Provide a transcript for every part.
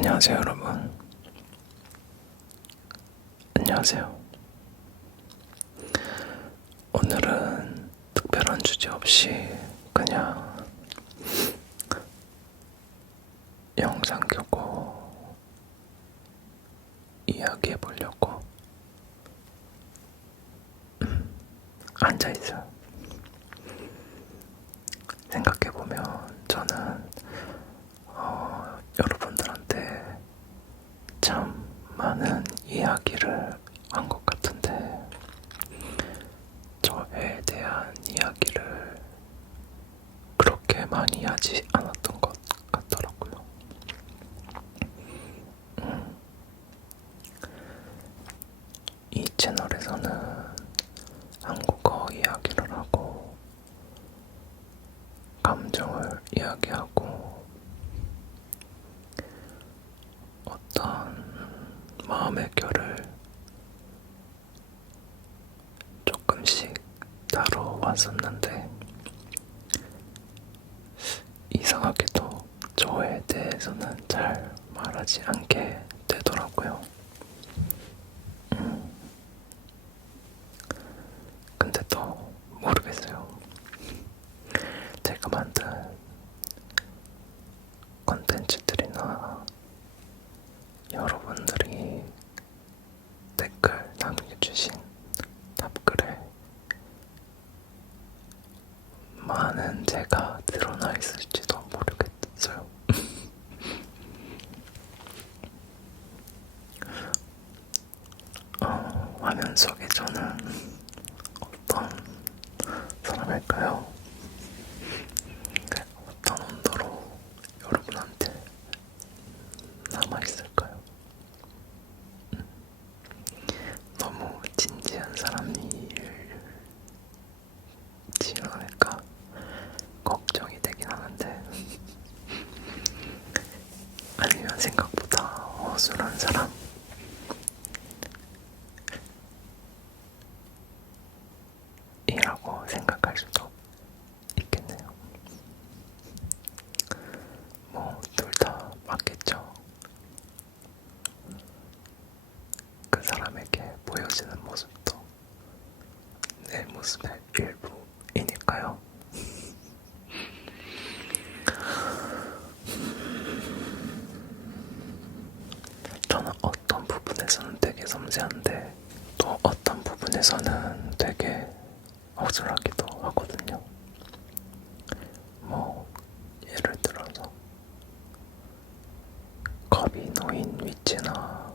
안녕하세요, 여러분. 안녕하세요. 오늘은 특별한 주제 없이 그냥 영상 켜고 이야기해 보려고 앉아있어요. 생각해보면 저는 여러분들한테 참 많은 이야기를 한 것 같은데 저에 대한 이야기를 그렇게 많이 하지 않았던 것 같더라고요. 이 채널에서는 한국어 이야기를 하고 감정을 이야기하고 어떤 마음의 결을 조금씩 다뤄왔었는데 이상하게도 저에 대해서는 잘 말하지 않게 되더라고요. 근데 또 모르겠어요. 제가 만든 컨텐츠들이나 여러분들이 댓글 남겨주신 답글에 많은 제가 드러나 있을지도 모르겠어요. 화면 속에 저는 어떤 사람일까요? 어떤 온도로 여러분한테 남아있을까요? 너무 진지한 사람일지 않을까 걱정이 되긴 하는데 아니면 생각보다 어수선한 사람 이라고 생각할 수도 있겠네요. 뭐 둘 다 맞겠죠. 그 사람에게 보여지는 모습도 내 모습의 일부이니까요. 저는 어떤 부분에서는 되게 섬세한데 또 어떤 부분에서는 되게 허술하기도 하거든요. 뭐 예를 들어서 겁이 놓인 위치나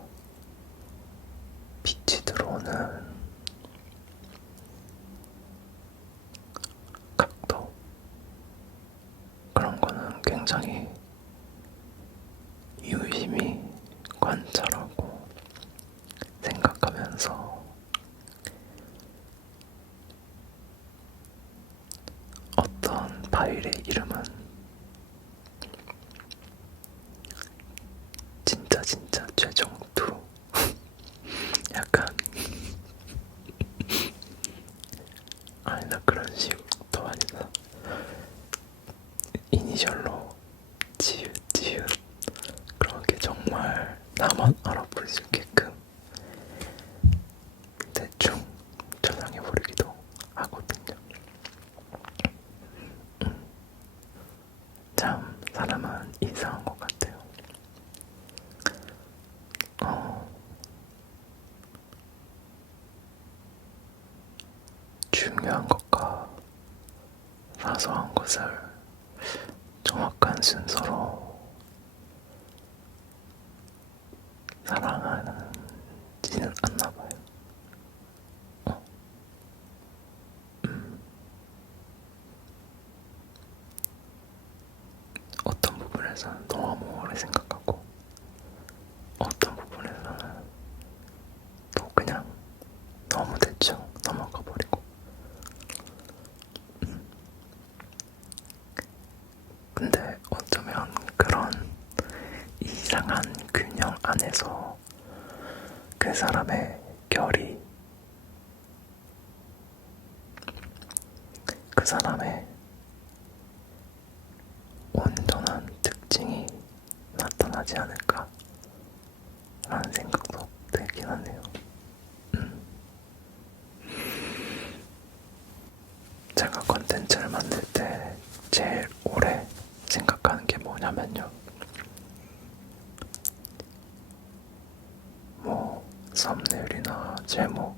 빛이 들어오는 각도 그런 거는 굉장히 유심히 관찰하고 생각하면서 어떤 파일의 이름은 진짜 최종 2 약간 아니다 그런 식도 아니다 이니셜로 지읒 그렇게 정말 나만 알아볼 수 있게끔 대충 저장해버리기도 하거든요. 참 사람은 이상한 것 같아요. 중요한 것과 사소한 것을 정확한 순서로 사랑하지는 않나 봐요. 어떤 부분에서는 너무 오래 생각하고 어떤 부분에서는 또 그냥 너무 대충 넘어가 버리고 근데 어쩌면 그런 이상한 균형 안에서 그 사람의 결이 그 사람의 온전한 특징이 나타나지 않을까 편이긴 하네요. 제가 컨텐츠를 만들 때 제일 오래 생각하는 게 뭐냐면요. 뭐 썸네일이나 제목,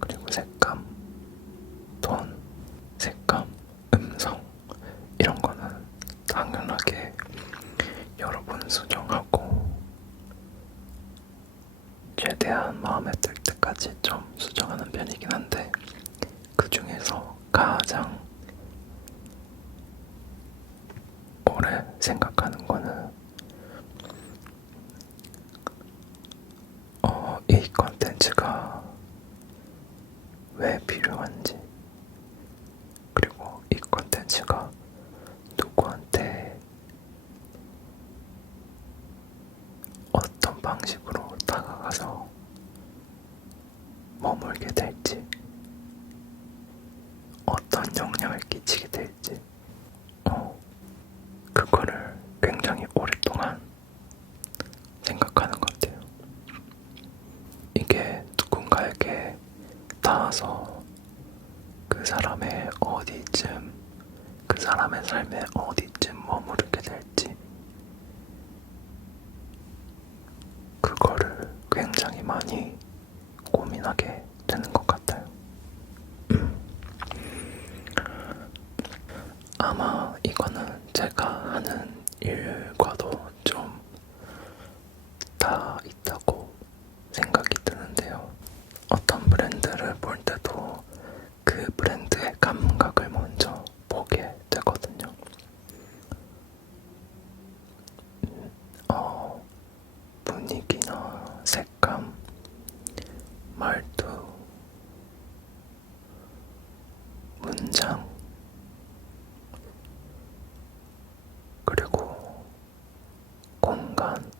그리고 색감, 톤, 색감, 음성 이런 거는 당연하게 여러 번 수정하고 최대한 마음에 들 때까지 좀 수정하는 편이긴 한데, 그 중에서 가장 오래 생각하는 거는 이 컨텐츠가 왜 필요한지, 그리고 이 컨텐츠가 누구한테 어떤 방식으로 다가가서 머물게 될지, 어떤 영향을 끼치게 될지, 그거를 굉장히 오랫동안 생각하는 것 같아요. 이게 누군가에게 닿아서 그 사람의 어디쯤, 그 사람의 삶의 어디쯤 머무르게 될지, 그거를 굉장히 많이 고민하게 되는 것 같아요. 아마 이거는 제가 하는 일과도 좀 다 있다고 생각이 드는데요. 어떤 브랜드를 볼 때도 그 브랜드의 감각을 먼저 보게 되거든요. 분위기나 색감, 말투, 문장, 그리고 공간,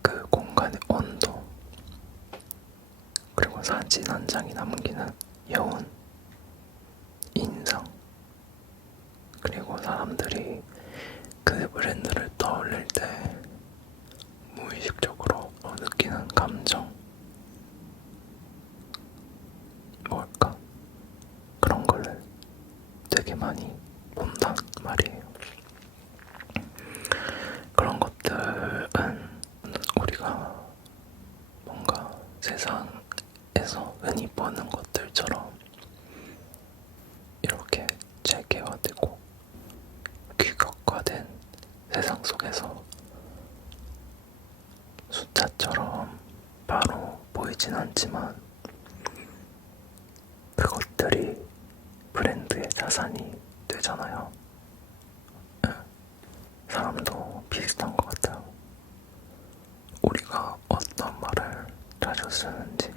그 공간의 온도, 그리고 사진 한 장이 남기는 여운, 인상, 그리고 사람들이 그 브랜드를 떠올릴 때 무의식적으로 느끼는 감정, 뭘까? 그런 거를 되게 많이 본단 말이에요. 그런 것들은 우리가 뭔가 세상에서 흔히 보는 것들처럼 이렇게 체계화되고 규격화된 세상 속에서 숫자처럼 바로 보이진 않지만, 그것들이 브랜드의 자산이 되잖아요. 사람도 비슷한 것 같아요. 우리가 어떤 말을 자주 쓰는지,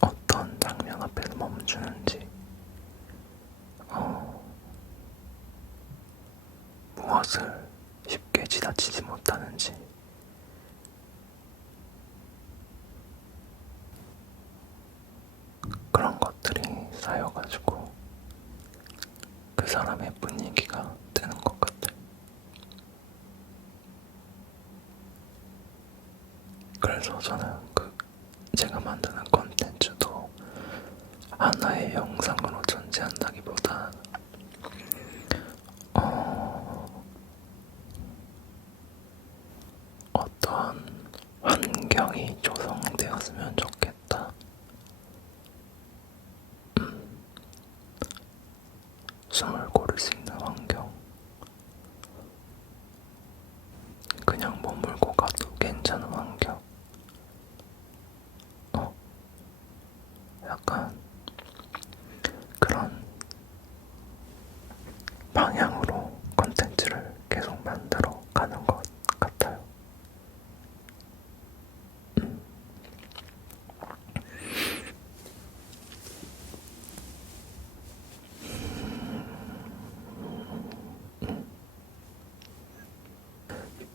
어떤 장면 앞에서 멈추는지, 무엇을 쉽게 지나치지 못하는지, 그런 것들이 쌓여가지고 그 사람의 분위기가 되는 것 같아요. 그래서 저는 제가 만드는 컨텐츠도 하나의 영상으로 존재한다기보다 어떤 환경이 조성되었으면 좋겠다. 숨을 고를 수 있는 환경, 그냥 머물고 가도 괜찮은 환경, 약간 그런 방향으로 컨텐츠를 계속 만들어 가는 것 같아요.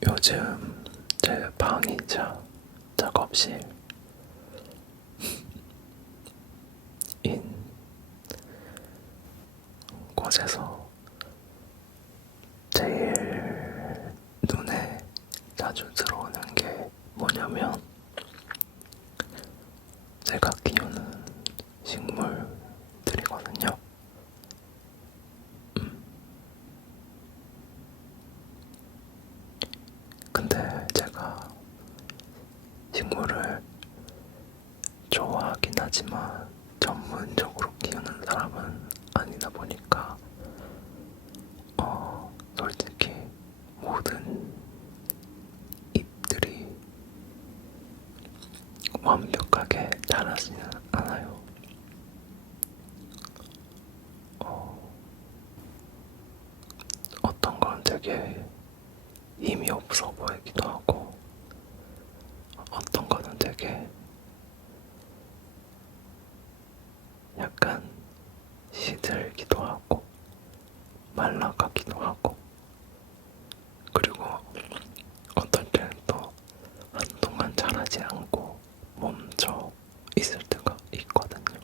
요즘 제 방이자 작업실인 곳에서 제일 눈에 자주 들어오는 게 뭐냐면 제가 키우는 식물들이거든요. 근데 제가 식물을 좋아하긴 하지만 전문적으로 키우는 사람은 아니다 보니까 솔직히 모든 잎들이 완벽하게 자라지는 않아요. 어떤 건 되게 힘이 없어 보이기도 하고 어떤 거는 되게 약간 시들기도 하고 말라가기도 하고 그리고 어떨 때는 또 한동안 자라지 않고 멈춰 있을 때가 있거든요.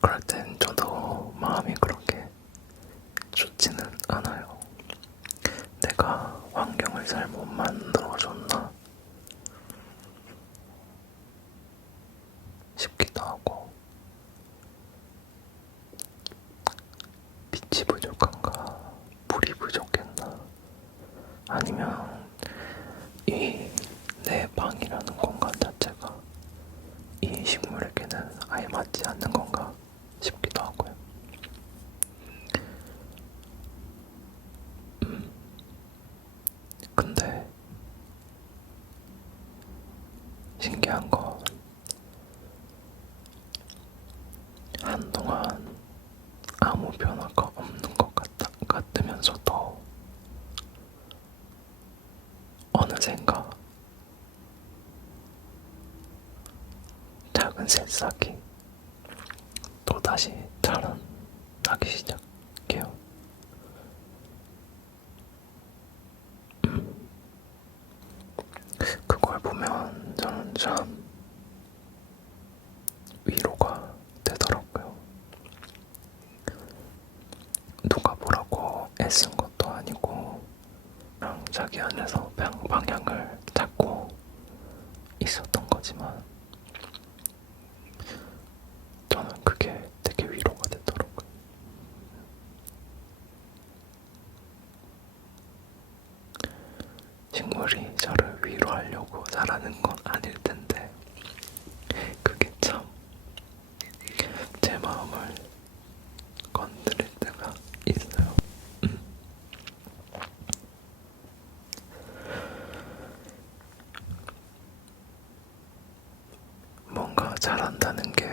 그럴 땐 저도 마음이 그렇게 좋지는 않아요. 내가 환경을 잘못 만들어줬나 싶기도 하고 빛이 부족한가 물이 부족했나 아니면 이 내 방이라는 공간 자체가 이 식물에게는 아예 맞지 않는 건가 싶기도 하고요. 근데 신기한 건 한동안 아무 변화가 없는 것 같으면서도 어느샌가 작은 새싹이 또다시 자라나기 시작해요. 그걸 보면 저는 참 위로가 되더라고요. 누가 뭐라고 애쓴 것도 아니고 그냥 자기 안에서 방향을 잡고 있었던 거지만 저는 그게 되게 위로가 되더라고요. 식물이 저를 위로하려고 자라는 건 아닐 텐데 그게 참 제 마음을 건드릴 때가 있어요. 뭔가 잘한다는 게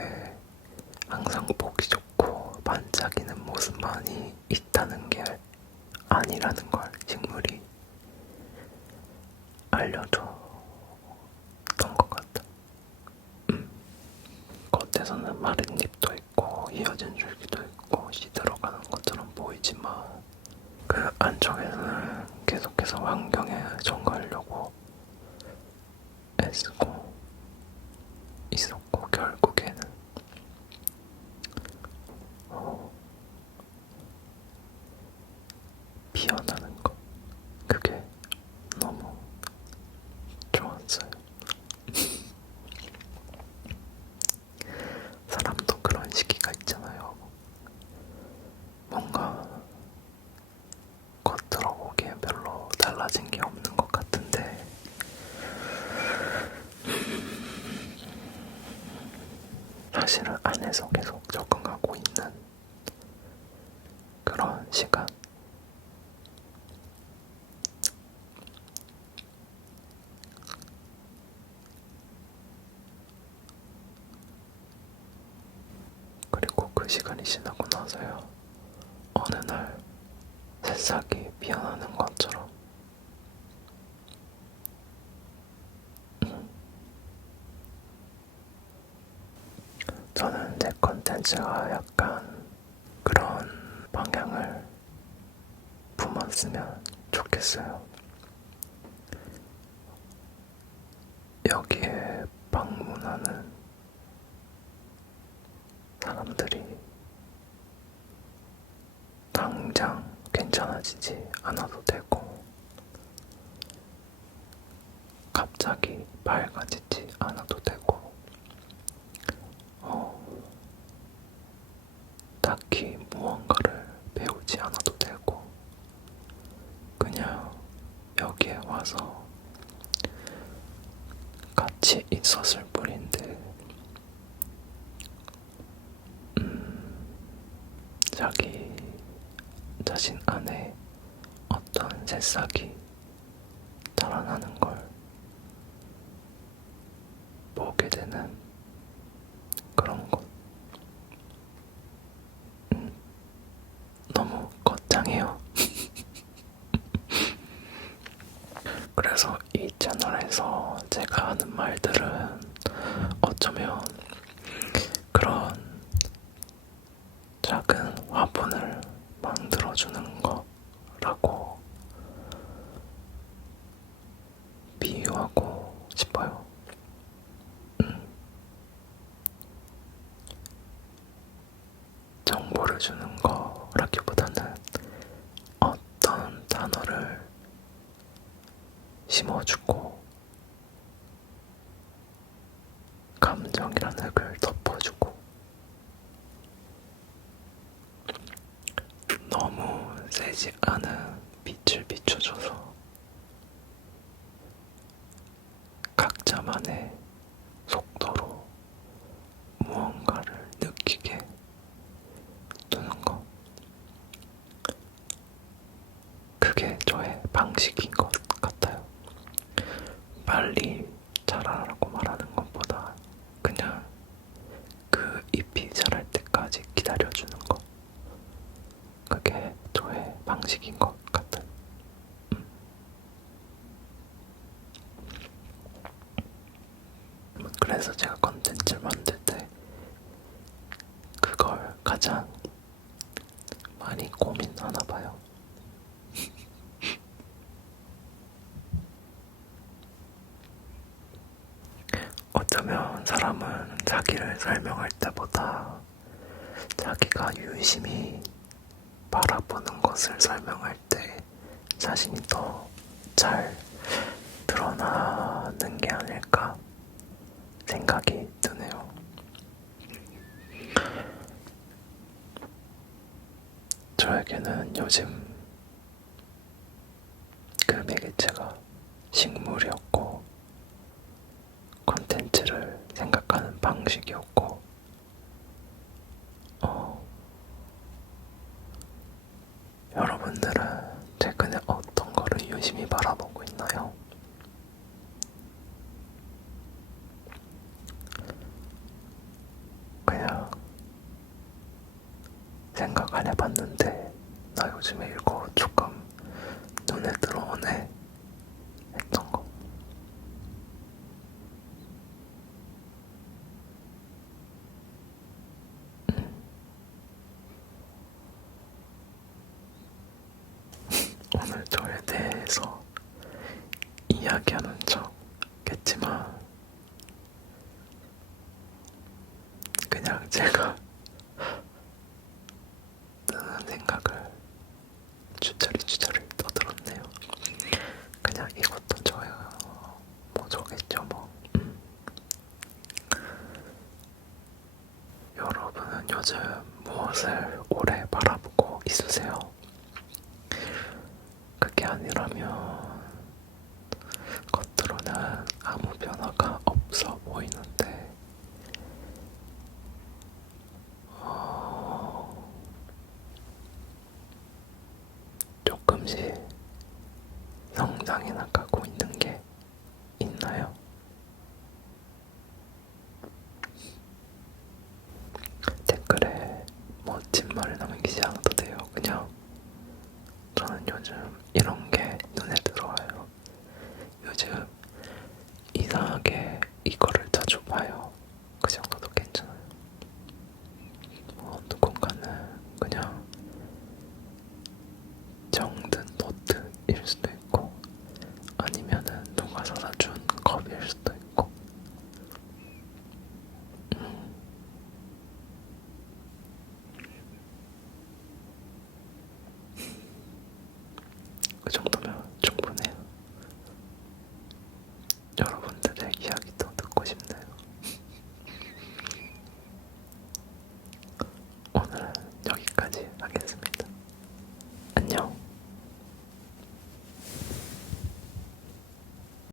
항상 보기 좋고 반짝이는 모습만이 있다는 게 아니라는 걸 식물이 알려줬던 것 같아. 겉에서는 마른 잎도 있고 이어진 줄기도 있고 시들어가는 것처럼 보이지만 그 안쪽에는 계속해서 환경에 적응하려고 애쓰고 있었고 결국에는 피어나는 것 그게 너무 좋았어요. 사람도 그런 시기가 있잖아요. 뭔가 겉으로 보기엔 별로 달라진 게 없는 것 같은데 사실은 안에서 계속 적응하고 있는 그런 시간. 그리고 그 시간이 지나고 나서요. 어느 날 새싹이 피어나는 것처럼 저는 제 컨텐츠가 약간 그런 방향을 품었으면 좋겠어요. 여기에 방문하는 사람들이 당장 괜찮아지지 않아도 되고 갑자기 밝아지지 않아도 되고, 딱히 무언가를 배우지 않아도 되고, 그냥 여기에 와서 같이 있었을 뿐인데, 자기 자신 안에 어떤 새싹이 달아나는 걸 보게 되는 그런 것. 너무 거창해요. 그래서 이 채널에서 제가 하는 말들은 어쩌면 그런 작은 화분을 만들어주는 거라고 비유하고 싶어요. 정보를 주는 거라기보다는 어떤 단어를 심어주고 감정이라는 흙을 덮어주고 너무 세지 않은 빛을 비춰줘서 각자만의 속도로 무언가를 느끼게 두는 거. 그게 저의 방식인 것 같아요. 빨리 자라라고 말하는 것보다 그냥 그 잎이 자랄 때까지 기다려주는 거. 그게 저의 방식인 것 같아요. 그래서 제가 컨텐츠를 만들 때 그걸 가장 많이 고민하나 봐요. 어쩌면 사람은 자기를 설명할 때보다 자기가 유심히 바라보는 것을 설명할 때 자신이 더 잘 드러나는 게 아닐까 생각이 드네요. 저에게는 요즘 그 매개체가 식물이었고 콘텐츠를 생각하는 방식이었고 여러분들은 최근에 어떤 거를 유심히 바라보고 있나요? 그냥 생각 안 해봤는데 나 요즘에 이거 조금 눈에 들어오네 했던 거. 오늘 저에 대해서 이야기하는 척겠지만 그냥 제가 드는 생각을 주저리 떠들었네요. 그냥 이것도 저의 뭐 저겠죠 뭐. 여러분은 요즘 무엇을 오래 바라보고 있으세요? 그게 아니라면 겉으로는 아무 변화가 없어 보이는데 조금씩 성장해 나가고 있는 게 있나요? 댓글에 멋진 말을 남기지 않아도 돼요. 그냥 저는 요즘 이런 게 눈에 들어와요. 요즘 이상하게 이거를 자주 봐요. 그 정도도 괜찮아요. 누군가는 그냥 정든 노트일 수도 있고 아니면은 누가 사다 준 컵일 수도 있고 그 정도면 충분해요. 여러분들의 이야기도 듣고 싶네요.